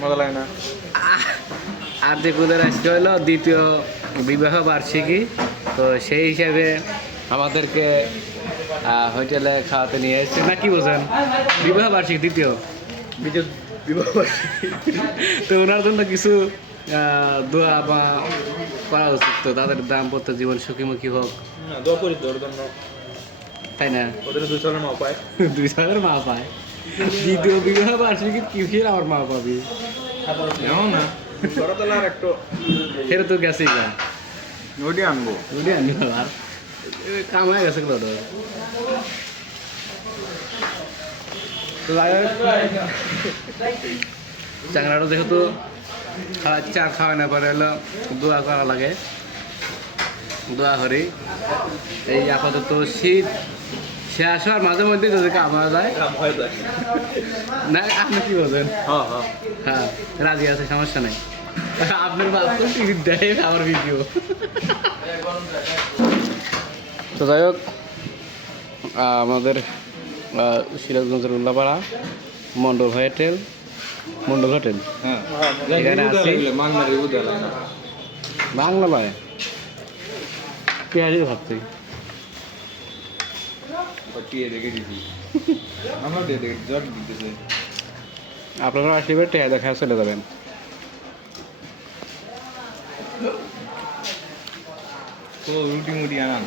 মজা লাগে না। আরজেকুলের আজকে হলো দ্বিতীয় বিবাহ বার্ষিকী, তো সেই হিসাবে আমাদেরকে হোটেলে খাওয়াতে নিয়ে এসেছে, না কি বলছেন? বিবাহ বার্ষিকী দ্বিতীয় বিদ্যুৎ বিবাহ বার্ষিকী। তো ওনার জন্য কিছু দোয়া বা করা উচিত, তো তাদের দাম্পত্য জীবন সুখীমুখী হোক, না দোয়া করি তোর জন্য, তাই না? ওদের 2 সালের মা পায়। 2 সালের মা পায়, দ্বিতীয় বিবাহ বার্ষিকী কিসের আমার মা পাবি? এমন না বড়তলা আর একটু ফেরত তো গেছেই না, ওটি আনবো। ওটি আনি আর কাম হয়ে গেছে গুলো। তো চাংড়াটা যেহেতু চা খাওয়া না পারে হলো দোয়া করা লাগে, দোয়া করি। এই আপাতত শীত শেষ হওয়ার মাঝে মধ্যে যদি কামা যায়, হয়ে যায়। না আপনি কি বলছেন? হ্যাঁ হ্যাঁ হ্যাঁ রাজি আছে, সমস্যা নাই। আপনার বাপ তো টিভি দেয় আমার ভিডিও। তো যাই হোক, আমাদের সিরাজগঞ্জের উল্লাপাড়া মন্ডল হোটেল, মন্ডল হোটেল হ্যাঁ এখানে আছি। মাংনারি উদালাই না বাংলা নয়, পেঁয়াজি ভাবছি। টিয়ে দেখে দিছি, আমরা টিয়ে দেখে জট দিতেছে। আপনারা আসলে টেয়া দেখা চলে যাবেন। তো রুটি মুটি আনান।